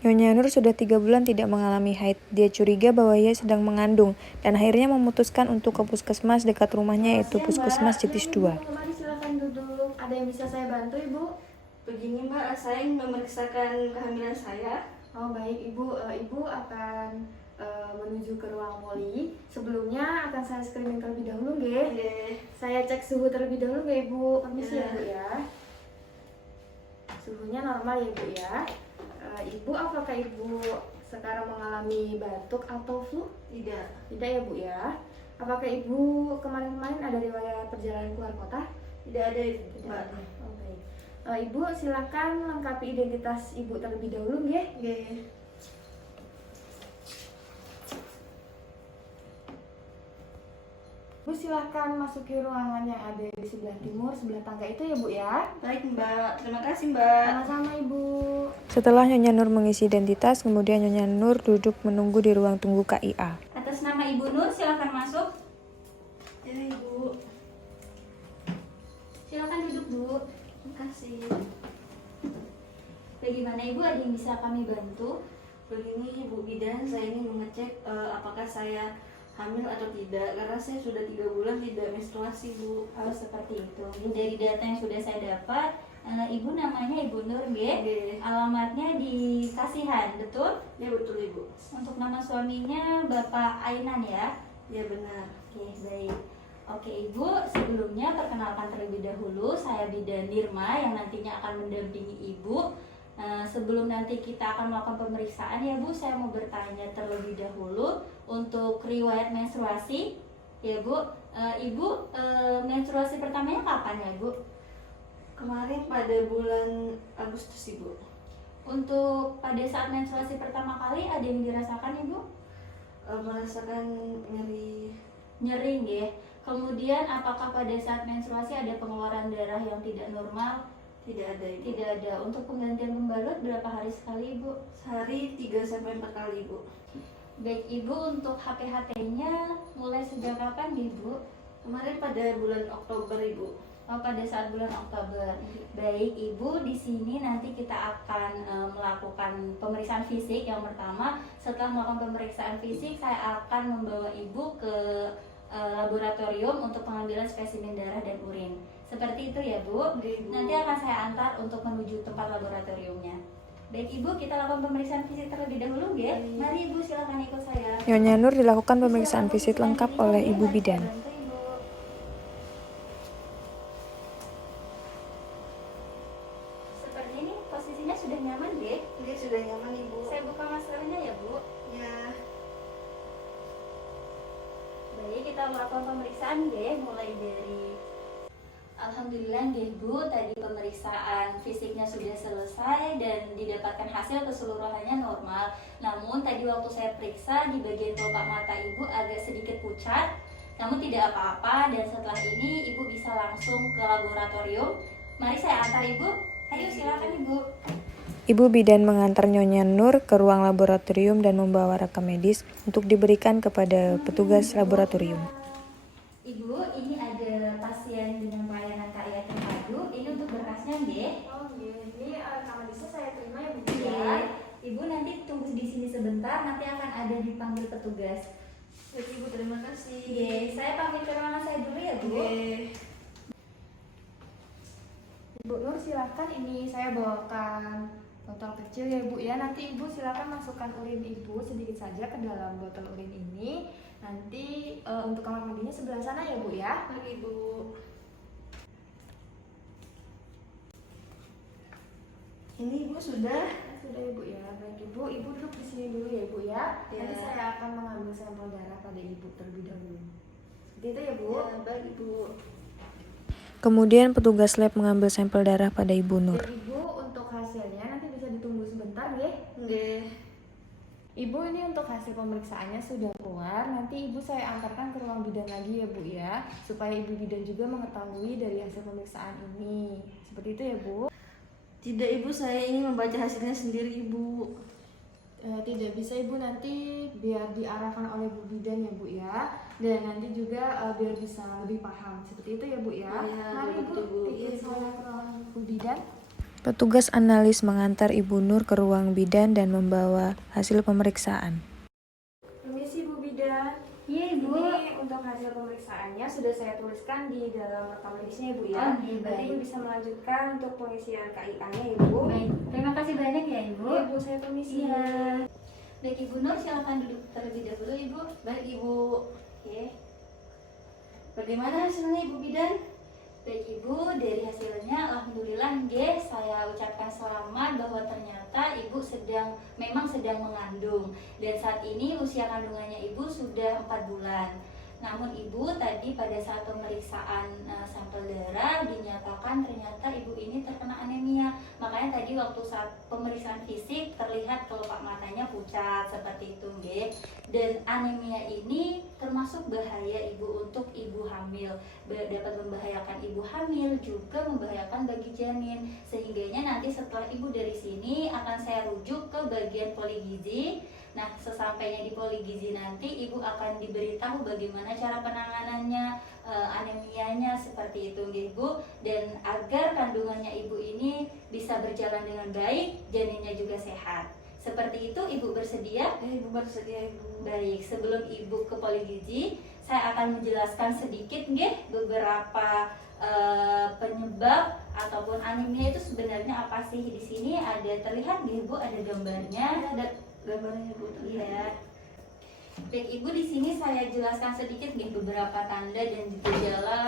Nyonya Nur sudah 3 bulan tidak mengalami haid. Dia curiga bahwa ia sedang mengandung dan akhirnya memutuskan untuk ke puskesmas dekat rumahnya, yaitu Puskesmas Jetis 2. Mari silakan duduk. Ada yang bisa saya bantu, Ibu? Begini Mbak, saya ingin memeriksakan kehamilan saya. Oh baik, Ibu. Ibu akan menuju ke ruang poli. Sebelumnya akan saya screening terlebih dahulu, nggih. Saya cek suhu terlebih dahulu, nggih, Ibu. Permisi ya, Bu ya. Suhunya normal ya, Bu ya. Ibu, apakah Ibu sekarang mengalami batuk atau flu? Tidak. Tidak ya, Bu ya. Apakah Ibu kemarin-kemarin ada riwayat perjalanan keluar kota? Tidak ada, Mbak. Oh, baik. Ibu silakan lengkapi identitas Ibu terlebih dahulu, nggih. Nggih. Bu, silahkan masuki ruangan yang ada di sebelah timur, sebelah tangga itu ya, Bu ya. Baik Mbak, terima kasih Mbak. Sama-sama, Ibu. Setelah Nyonya Nur mengisi identitas, kemudian Nyonya Nur duduk menunggu di ruang tunggu KIA. Atas nama Ibu Nur, silakan masuk. Ya Ibu. Silakan duduk, Bu. Terima kasih. Bagaimana Ibu, ada yang bisa kami bantu? Begini Bu Bidan, saya ingin mengecek apakah saya hamil atau tidak, karena saya sudah 3 bulan tidak menstruasi Bu. Oh, seperti itu. Ini dari data yang sudah saya dapat, Ibu namanya Ibu Nur, nggih. Nggih. Alamatnya di Kasihan, betul? Ya betul Ibu. Untuk nama suaminya Bapak Ainan ya? Ya benar. Oke, baik. Oke Ibu, sebelumnya perkenalkan terlebih dahulu, saya Bidan Nirma yang nantinya akan mendampingi Ibu. Sebelum nanti kita akan melakukan pemeriksaan ya Bu, saya mau bertanya terlebih dahulu untuk riwayat menstruasi ya Bu. Ibu menstruasi pertamanya kapan ya Bu? Kemarin pada bulan Agustus Ibu. Untuk pada saat menstruasi pertama kali ada yang dirasakan Ibu? Merasakan nyeri. Nyeri ya. Kemudian apakah pada saat menstruasi ada pengeluaran darah yang tidak normal? Tidak ada Ibu. Tidak ada. Untuk penggantian pembalut berapa hari sekali Ibu? Sehari 3-4 kali Ibu. Baik Ibu, untuk HPHT-nya mulai sejak kapan Ibu? Kemarin pada bulan Oktober Ibu. Oh, pada saat bulan Oktober. Baik Ibu, di sini nanti kita akan melakukan pemeriksaan fisik. Yang pertama, setelah melakukan pemeriksaan fisik, saya akan membawa Ibu ke laboratorium untuk pengambilan spesimen darah dan urin. Seperti itu ya Bu. Oke, Bu. Nanti akan saya antar untuk menuju tempat laboratoriumnya. Baik Ibu, kita lakukan pemeriksaan fisik terlebih dahulu ya. Mari Ibu, silakan ikut saya. Nyonya Nur dilakukan pemeriksaan fisik lengkap oleh Ibu Bidan. Bantu, Ibu. Seperti ini posisinya sudah nyaman deh. Ini sudah nyaman Ibu. Saya buka maskernya ya Bu. Ya. Baik, kita melakukan pemeriksaan deh, mulai dari Alhamdulillah deh Bu, tadi pemeriksaan fisiknya sudah selesai dan didapatkan hasil keseluruhannya normal. Namun tadi waktu saya periksa di bagian kelopak mata Ibu agak sedikit pucat, namun tidak apa-apa, dan setelah ini Ibu bisa langsung ke laboratorium. Mari saya antar Ibu. Ayo silakan Ibu. Ibu Bidan mengantar Nyonya Nur ke ruang laboratorium dan membawa rekam medis untuk diberikan kepada petugas laboratorium. Ibu, ini ada pasien dengan pelayanan KIA terpadu. Ini untuk berkasnya, deh. Oh, nggih. Ini rekaman medisnya saya terima ya, Bu. Iya. Ibu nanti tunggu di sini sebentar, nanti akan ada dipanggil petugas. Baik Ibu, terima kasih. Iya, saya pamit ke ruangan saya dulu ya, Bu. Oke. Ibu Nur, silakan, ini saya bawakan botol kecil ya Bu ya. Nanti Ibu silakan masukkan urin Ibu sedikit saja ke dalam botol urin ini. Nanti untuk kamar mandinya sebelah sana ya Bu ya. Baik Ibu. Ini Ibu sudah. Sudah ya Bu ya. Baik Ibu, Ibu duduk di sini dulu ya Bu ya. Ya. Nanti saya akan mengambil sampel darah pada Ibu terlebih dahulu. Seperti itu ya Bu. Ya, baik Ibu. Kemudian petugas lab mengambil sampel darah pada Ibu Nur. Baik Ibu, untuk hasilnya nanti bisa ditunggu sebentar ya. Nggih. Ibu, ini untuk hasil pemeriksaannya sudah keluar. Nanti Ibu saya antarkan ke ruang bidan lagi ya Bu ya, supaya Ibu bidan juga mengetahui dari hasil pemeriksaan ini. Seperti itu ya Bu. Tidak Ibu, saya ingin membaca hasilnya sendiri Ibu. Tidak bisa Ibu, nanti biar diarahkan oleh Bu bidan ya Bu ya. Dan nanti juga biar bisa lebih paham. Seperti itu ya Bu ya. Ya, Mari betul, Bu. ikut Iya, Bu. saya ke ruang Bu bidan. Petugas analis mengantar Ibu Nur ke ruang bidan dan membawa hasil pemeriksaan. Permisi Bu Bidan. Iya Ibu. Ini untuk hasil pemeriksaannya sudah saya tuliskan di dalam rekam medisnya Ibu ya. Oh, iya, Nanti baik. Ibu bisa melanjutkan untuk pengisian KIA-nya Ibu. Baik, terima kasih banyak ya Ibu. Iya Bu, saya permisi. Iya. Baik Ibu Nur, silakan duduk terlebih dahulu Ibu. Baik Ibu. Oke. Bagaimana hasilnya Ibu Bidan? Baik Ibu, dari hasilnya alhamdulillah nggih, saya ucapkan selamat bahwa ternyata Ibu memang sedang mengandung dan saat ini usia kandungannya Ibu sudah 4 bulan. Namun Ibu tadi pada saat pemeriksaan sampel darah dinyatakan ternyata Ibu ini terkena anemia. Makanya tadi waktu saat pemeriksaan fisik terlihat kelopak matanya pucat seperti itu nggih. Dan anemia ini termasuk bahaya Ibu untuk ibu hamil. Dapat membahayakan ibu hamil juga membahayakan bagi janin. Sehingganya nanti setelah Ibu dari sini akan saya rujuk ke bagian poligizi. Nah, sesampainya di poligizi nanti Ibu akan diberitahu bagaimana cara penanganannya, anemianya seperti itu nggih Bu. Dan agar kandungannya Ibu ini bisa berjalan dengan baik, janinnya juga sehat. Seperti itu Ibu bersedia? Ibu bersedia Ibu. Baik, sebelum Ibu ke poligizi, saya akan menjelaskan sedikit nggih beberapa penyebab ataupun anemia itu sebenarnya apa sih. Di sini ada terlihat nggih Bu, ada gambarnya. Ada gambarnya Ibu. Iya. Baik Ibu, di sini saya jelaskan sedikit nih beberapa tanda dan gejala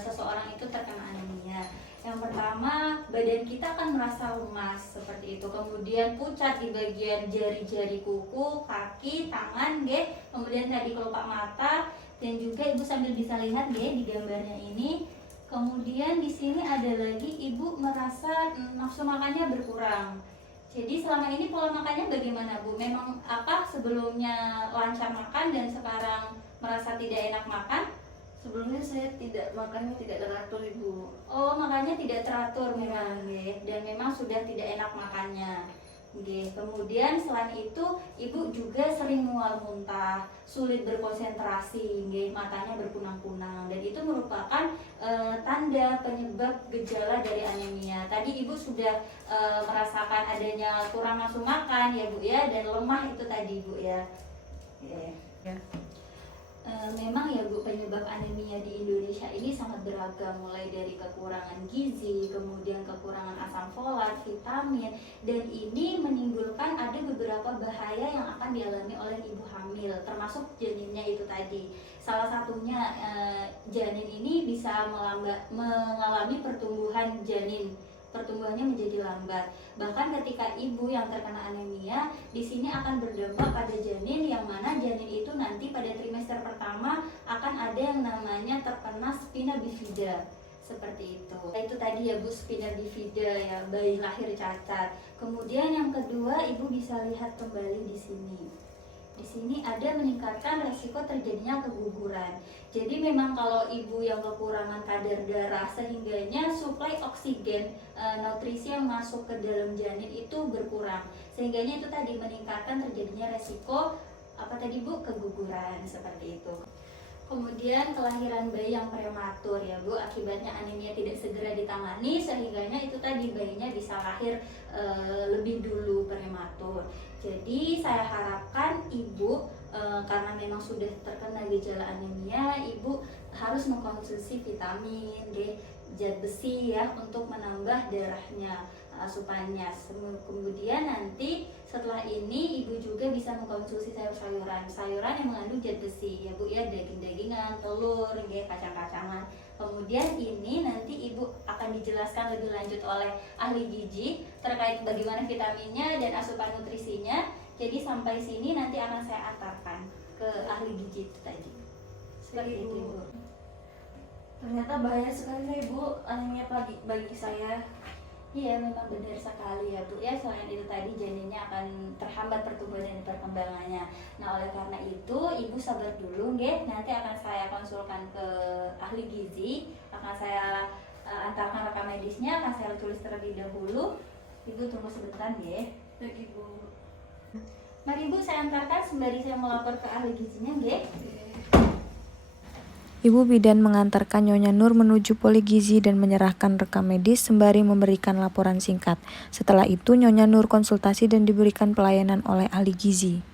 seseorang itu terkena anemia. Yang pertama, badan kita akan merasa lemas seperti itu. Kemudian pucat di bagian jari-jari kuku, kaki, tangan, nggih. Kemudian tadi kelopak mata dan juga Ibu sambil bisa lihat nggih di gambarnya ini. Kemudian di sini ada lagi Ibu merasa nafsu makannya berkurang. Jadi selama ini pola makannya bagaimana Bu? Memang sebelumnya lancar makan dan sekarang merasa tidak enak makan? Sebelumnya saya makannya tidak teratur Ibu. Oh, makannya tidak teratur memang nggih. Dan memang sudah tidak enak makannya. Nggih. Kemudian selain itu Ibu juga sering mual muntah, sulit berkonsentrasi, nggih, matanya berkunang-kunang dan itu merupakan tanda penyebab gejala dari anemia. Tadi Ibu sudah merasakan adanya kurang nafsu makan ya Bu ya, dan lemah itu tadi Bu ya. Ya. Memang ya Bu, penyebab anemia di Indonesia ini sangat beragam, mulai dari kekurangan gizi, kemudian kekurangan asam folat, vitamin, dan ini menimbulkan ada beberapa bahaya yang akan dialami oleh ibu hamil, termasuk janinnya itu tadi. Salah satunya janin ini bisa mengalami pertumbuhan janin. Pertumbuhannya menjadi lambat. Bahkan ketika ibu yang terkena anemia, di sini akan berdampak pada janin, yang mana janin itu nanti pada trimester pertama akan ada yang namanya terkena spina bifida. Seperti itu. Itu tadi ya Bu, spina bifida ya, bayi lahir cacat. Kemudian yang kedua, Ibu bisa lihat kembali di sini. Di sini ada meningkatkan resiko terjadinya keguguran. Jadi memang kalau ibu yang kekurangan kadar darah sehingganya suplai oksigen, nutrisi yang masuk ke dalam janin itu berkurang. Sehingganya itu tadi meningkatkan terjadinya resiko keguguran seperti itu. Kemudian kelahiran bayi yang prematur ya Bu, akibatnya anemia tidak segera ditangani sehingganya itu tadi bayinya bisa lahir lebih dulu prematur. Jadi saya harapkan Ibu karena memang sudah terkena gejala anemia, Ibu harus mengkonsumsi vitamin D, zat besi ya untuk menambah darahnya, asupannya. Kemudian nanti setelah ini Ibu juga bisa mengkonsumsi sayuran yang mengandung zat besi ya Bu ya, daging-dagingan, telur, kacang-kacangan. Kemudian ini nanti Ibu akan dijelaskan lebih lanjut oleh ahli gizi terkait bagaimana vitaminnya dan asupan nutrisinya. Jadi sampai sini nanti akan saya antarkan ke ahli gizi itu tadi. Seperti itu Ibu. Ternyata bahaya sekali Ibu anemia bagi saya. Iya, memang benar sekali ya Bu ya. Selain itu tadi janinnya akan terhambat pertumbuhan dan perkembangannya. Nah, oleh karena itu Ibu sabar dulu nggih. Nanti akan saya konsulkan ke ahli gizi, akan saya antarkan rekam medisnya, akan saya tulis terlebih dahulu. Ibu tunggu sebentar nggih. Baik Ibu. Mari Ibu saya antarkan sembari saya melapor ke ahli gizinya nggih. Ibu bidan mengantarkan Nyonya Nur menuju poli gizi dan menyerahkan rekam medis sembari memberikan laporan singkat. Setelah itu Nyonya Nur konsultasi dan diberikan pelayanan oleh ahli gizi.